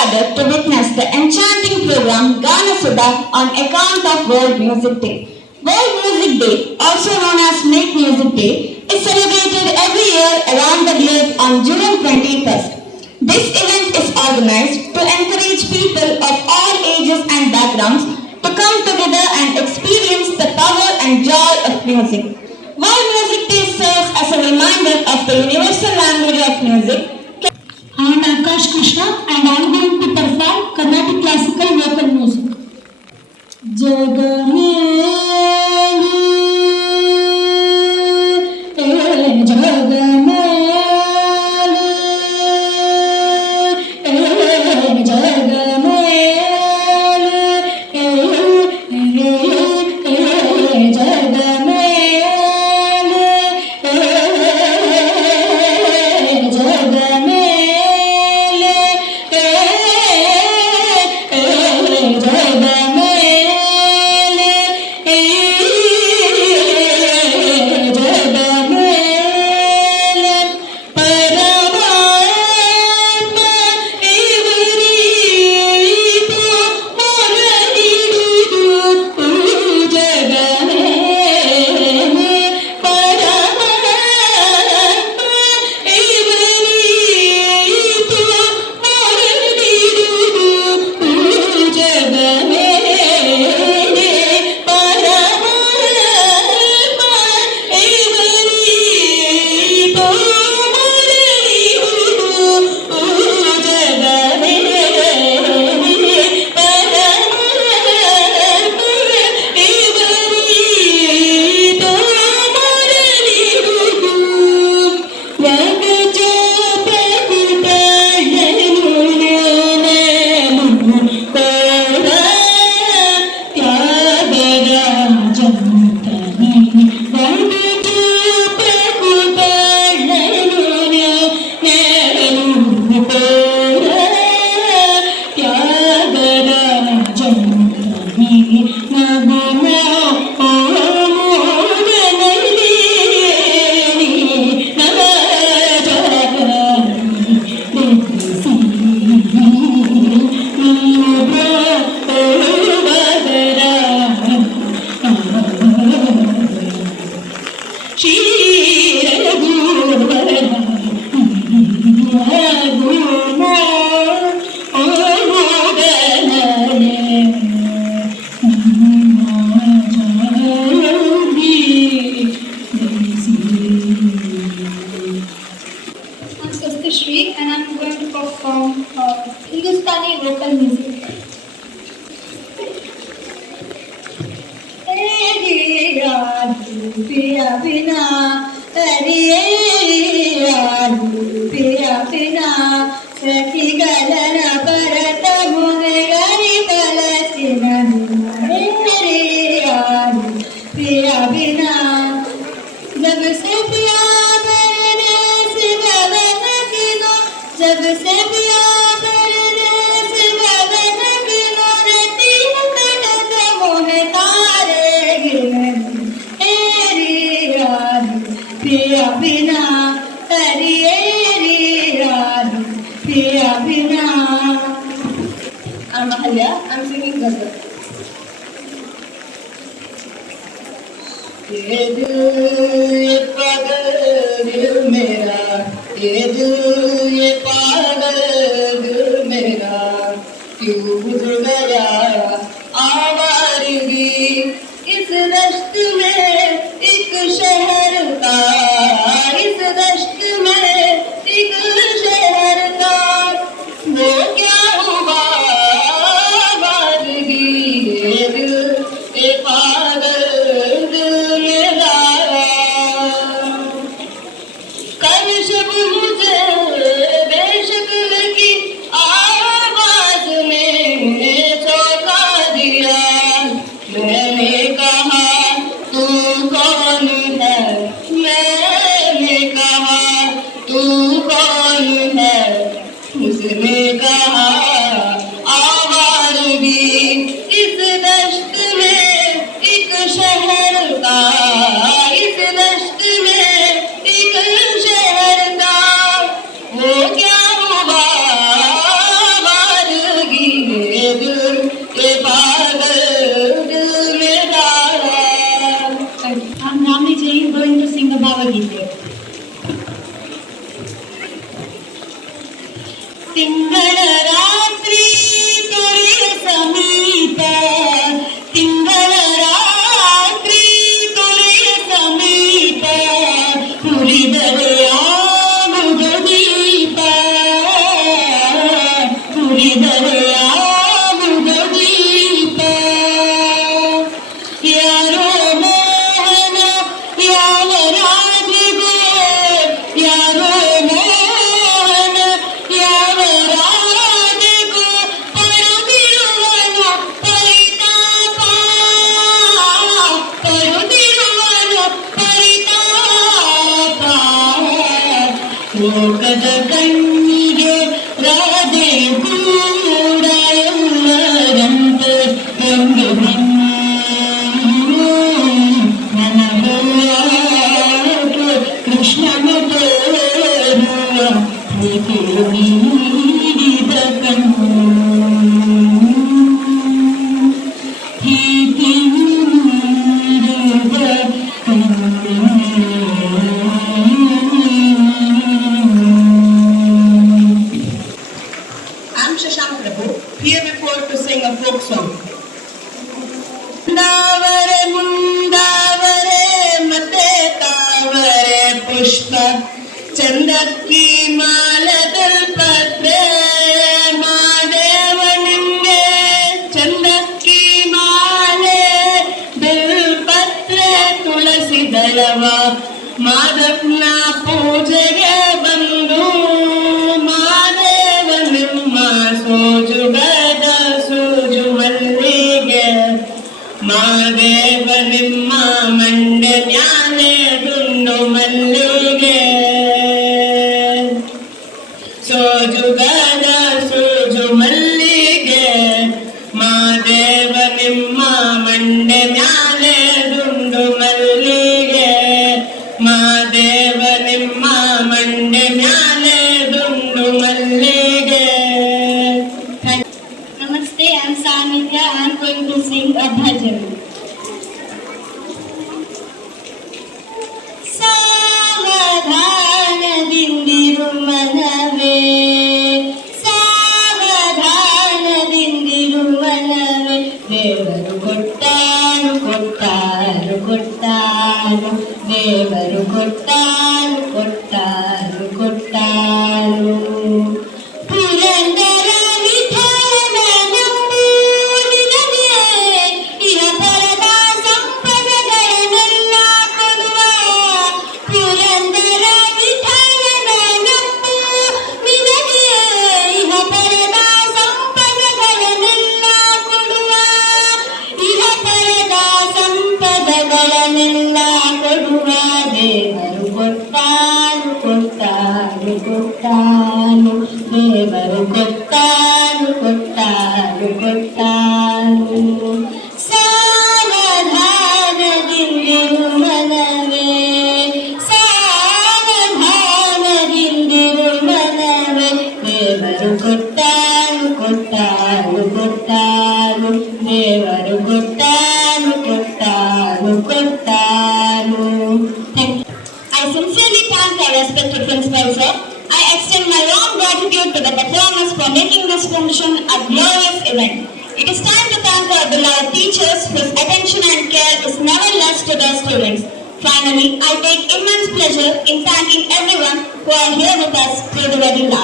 gathered to witness the enchanting program Gana Sudha on account of World Music Day. World Music Day, also known as Make Music Day, is celebrated every year around the globe on June 21st. This event is organized to encourage people of all ages and backgrounds to come together and experience the power and joy of music. World Music Day serves as a reminder of the universal language of music. I am Akash Krishna and I am going to perform Carnatic classical vocal music. And I'm going to perform Hindustani vocal music. जब से पिया परदेस गगन बिनु रतीन कटक मोह तारे गिरन तेरी याद पिया बिना तेरी याद पिया बिना. I'm Mahalya. I'm singing ghazal. ये दिल पागल दिल मेरा, ये दिल ये पागल दिल मेरा क्यों बुझ गया आवारगी इस दश्त में एक शहर का, इस दश्त में एक शहर का वो क्या हुआ आवारगी. ये दिल ये पागल मुझे बेशक लगी आवाज में ತಿಂಗಳ ರಾತ್ರಿ ತೊರೆಯ ಸಮೀಪ, ತಿಂಗಳ ರಾತ್ರಿ ತೊರೆಯ ಸಮೀಪ, ಉರಿದರೆ ಆಗುವುದು ದೀಪ, ಉರಿದರೆ ಆಗುವುದು ದೀಪ. ಯಾರೋ ಮೋಹನ ಯಾವ ರಾಜಿಗೆ, ಯಾರೋ ಮೋಹನ ಯಾವ ರಾಜಿಗೂ ಪರುದಿರುವನು ಪರಿತಾಪ, ಪರುದಿರುವನು ಪರಿತಾಪ. ಲೋಕದ ಕಣ್ಣಿಗೆ ರಾಧೆ ಕೂಡ ಎಲ್ಲರಂತೆ ಒಂದು ಕೃಷ್ಣನ ತೋರುವ ಪ್ರೀತಿಯು ನೀಡಿದ ಕಣ್ಣು, ಪ್ರೀತಿಯು ನೀಡಿದ ಕಣ್ಣು. I'm Shashank Prabhu, here before to sing a folk song. ಮುಂದಾವರೆ ಮುಂದಾವರೆ ಮತ್ತೆ ತಾವರೆ ಪುಷ್ಪ, ಚಂದಕ್ಕಿ ಮಾಲದಲ್ಪತ್ರೆ ಮಾದೇವ ನಿಂಗೆ, ಚಂದಕ್ಕಿ ಮಾಲೆ ಬಿಲ್ಪತ್ರೆ ತುಳಸಿ ದಳವ ಮಾದಪ್ಪನ ಪೂಜೆಗೆ ಬಂದು, ಮಾದೇವ ನಿಮ್ಮ ಸೋಜುಗದ ಸೂಜು ಮಲ್ಲಿಗೆ, ಮಾದೇವ ನಿಮ್ಮ ಮಂಡೆ ಮ್ಯಾಲೆ ದುಂಡು ಮಲ್ಲಿಗೆ, ಸೋಜುಗದ ಸೂಜು ಮಲ್ಲಿಗೆ, ಮಾದೇವ ನಿಮ್ಮ ಮಂಡೆ ಮ್ಯಾಲೆ ದುಂಡು ಮಲ್ಲಿಗೆ, ಮಾದೇವ ನಿಮ್ಮ ಮಂಡೆ ಮ್ಯಾಲೆ ದುಂಡು ಮಲ್ಲಿಗೆ. Namaste, I am Sanidhya. I am going to sing a bhajan. ಸಾವಧಾನದಿಂದಿರು ಮನವೇ, ಸಾವಧಾನದಿಂದಿರು ಮನವೇ, ದೇವರು ಕೊಟ್ಟಾನು ಕೊಟ್ಟಾನು ಕೊಟ್ಟಾನು, ದೇವರು ಕೊಟ್ಟಾನು ಕೊಟ್ಟಾನು ಕೊಟ್ಟಾನು. ಪುರಂದರ ವಿಠಲನ ನಂಬು ನಿನಗೆ, ಇಹ ಪರದ ಸಂಪದಗಳನ್ನೆಲ್ಲ ಕೊಡುವ. ಪುರಂದರ ವಿಠಲನ ನಂಬು ನಿನಗೆ, ಇಹ ಪರದ ಸಂಪದಗಳನ್ನೆಲ್ಲ ಕೊಡುವ, ಇಹ ಪರದ ಸಂಪದಗಳನ್ನೆಲ್ಲ ಕೊಡುವ. ದೇವರು ಕೊಟ್ಟಾನು ಕೊಟ್ಟಾನು ಕೊಟ್ಟಾನು, ದೇವರು ಕೊಟ್ಟಾನು ಕೊಟ್ಟಾನು ಕೊಟ್ಟಾನು. ಸಾವಧಾನದಿಂದಿರು ಮನವೇ, ಸಾವಧಾನದಿಂದಿರು ಮನವೇ, ದೇವರು ಕೊಟ್ಟಾನು ಕೊಟ್ಟಾನು ಕೊಟ್ಟಾನು, ದೇವರು ಕೊಟ್ಟಾನು ಕೊಟ್ಟಾನು ಕೊಟ್ಟಾನು. I sincerely thank our respected principal sir. I extend my warm gratitude to the performers for making this function a glorious event. It is time to thank our beloved teachers whose attention and care is never lost to their students. Finally, I take immense pleasure in thanking everyone who are here with us through the webinar.